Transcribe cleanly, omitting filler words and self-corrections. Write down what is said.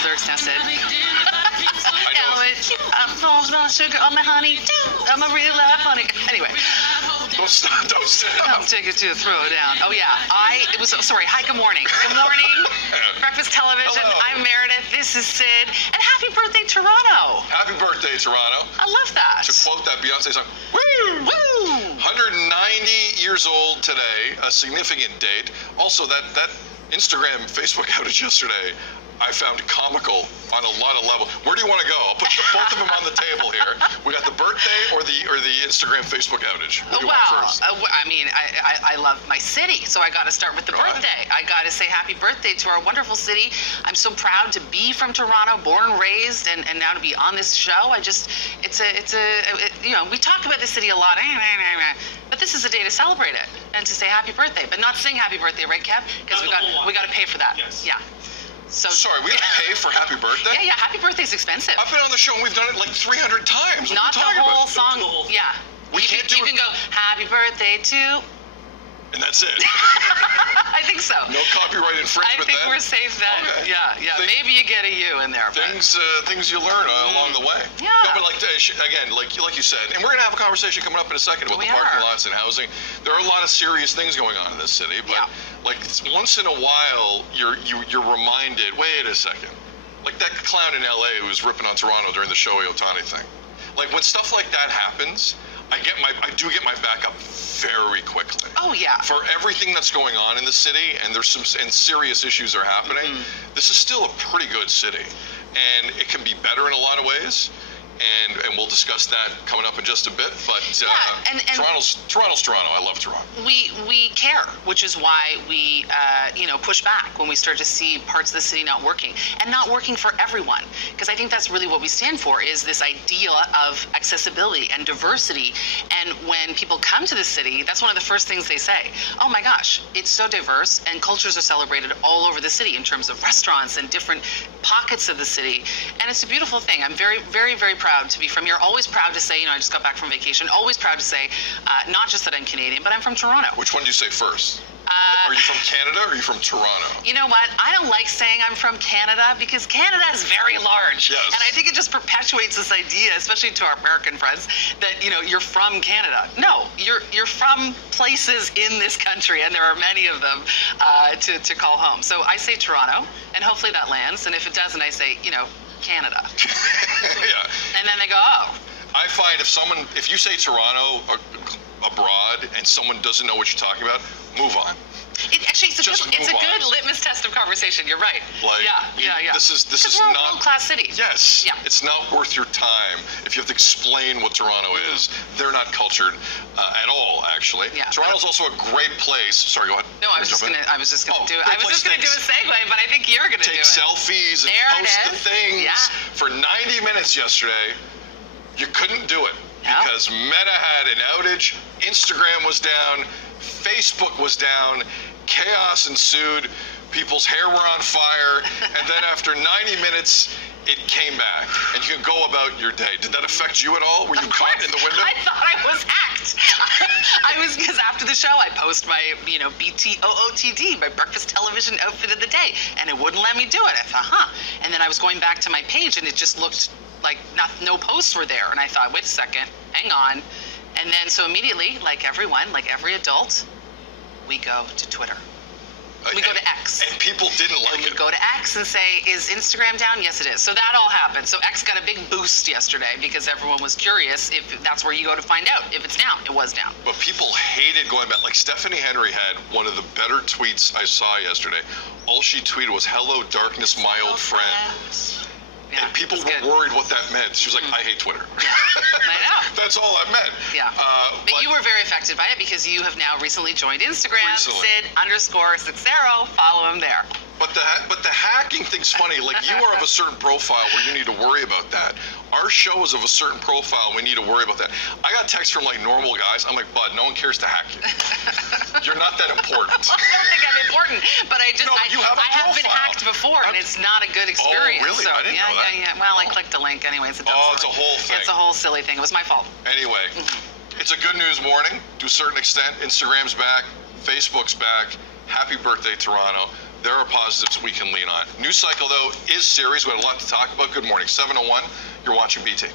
those lyrics now, Sid. I know. No sugar on my honey. I'm a real life honey. Anyway. Don't stop. Don't stop. Come take it to throw down. Oh yeah, Hi, good morning. Good morning. Breakfast Television. Hello. I'm Meredith. This is Sid. And happy birthday, Toronto. Happy birthday, Toronto. I love that. To quote that Beyonce song, woo! Woo! 190 years old today, a significant date. Also, that Instagram, Facebook outage yesterday, I found comical on a lot of levels. Where do you want to go? I'll put both of them on the table here. We got the birthday or the Instagram, Facebook outage. What do you want first? I mean, I love my city, so I got to start with the birthday. I got to say happy birthday to our wonderful city. I'm so proud to be from Toronto, born and raised, and now to be on this show. We talk about the city a lot, but this is a day to celebrate it and to say happy birthday, but not sing happy birthday, right, Kev? Because we got to pay for that. Yes. Yeah. So sorry, we have to pay for happy birthday? Yeah, happy birthday's expensive. I've been on the show and we've done it like 300 times. Not the whole song. Yeah. We can't do it. You can go happy birthday to. And that's it. I think so. No copyright infringement. I think we're safe then. Okay. Yeah. Maybe you get a U in there. Things you learn along the way. Yeah. No, but again, like you said, and we're gonna have a conversation coming up in a second about the parking lots and housing. There are a lot of serious things going on in this city, but like once in a while, you're reminded. Wait a second. Like that clown in LA who was ripping on Toronto during the Shohei Ohtani thing. Like when stuff like that happens, I do get my back up very quickly. Oh yeah. For everything that's going on in the city, and there's some serious issues are happening. This is still a pretty good city, and it can be better in a lot of ways. And we'll discuss that coming up in just a bit. But Toronto's Toronto. I love Toronto. We care, which is why we push back when we start to see parts of the city not working, and not working for everyone. Because I think that's really what we stand for, is this idea of accessibility and diversity. And when people come to the city, that's one of the first things they say. Oh my gosh, it's so diverse, and cultures are celebrated all over the city in terms of restaurants and different pockets of the city. And it's a beautiful thing. I'm very, very, very proud to be from here. Always proud to say, I just got back from vacation. Always proud to say, not just that I'm Canadian, but I'm from Toronto. Which one do you say first? Are you from Canada or are you from Toronto? You know what? I don't like saying I'm from Canada because Canada is very large. Yes. And I think it just perpetuates this idea, especially to our American friends, that, you're from Canada. No, you're from places in this country, and there are many of them to call home. So I say Toronto, and hopefully that lands. And if it doesn't, I say, Canada. Yeah. And then they go, oh. I find if you say Toronto abroad and someone doesn't know what you're talking about, move on. It's a good litmus test of conversation. You're right. Yeah. This is we're not a world-class city. Yes. Yeah. It's not worth your time if you have to explain what Toronto is. They're not cultured at all, actually. Yeah. Toronto's also a great place. Sorry, go ahead. No, I was just gonna do a segue, but I think you're gonna take selfies and post the things. For 90 minutes yesterday, you couldn't do it because Meta had an outage, Instagram was down, Facebook was down, chaos ensued, people's hair were on fire, and then after 90 minutes, it came back, and you can go about your day. Did that affect you at all? Were you caught in the window? I thought I was hacked. Because after the show, I post my, BTOOTD, my breakfast television outfit of the day, and it wouldn't let me do it. I thought, And then I was going back to my page, and it just looked like no posts were there, and I thought, wait a second, hang on. And then, so immediately, like everyone, like every adult, we go to Twitter. We go to X. And people didn't like it. We go to X and say, is Instagram down? Yes, it is. So that all happened. So X got a big boost yesterday because everyone was curious if that's where you go to find out. If it's down, it was down. But people hated going back. Like Stephanie Henry had one of the better tweets I saw yesterday. All she tweeted was, "Hello, darkness, my old friend." Yeah, and people were worried what that meant. She was like, I hate Twitter. Yeah, I know. That's all I meant. Yeah. But you were very affected by it because you have now recently joined Instagram, Sid_Sixero. Follow him there. But the hacking thing's funny. Like, you are of a certain profile where you need to worry about that. Our show is of a certain profile. We need to worry about that. I got texts from like normal guys. I'm like, bud, no one cares to hack you. You're not that important. I don't think I'm important, but I have been hacked before, and it's not a good experience. Oh, really? So, I didn't know that. Yeah. Well, I clicked the link anyways. It's a whole thing. It's a whole silly thing. It was my fault. Anyway, it's a good news morning to a certain extent. Instagram's back. Facebook's back. Happy birthday, Toronto. there are positives we can lean on. News cycle, though, is serious. We have a lot to talk about. Good morning, 7:01. You're watching BT.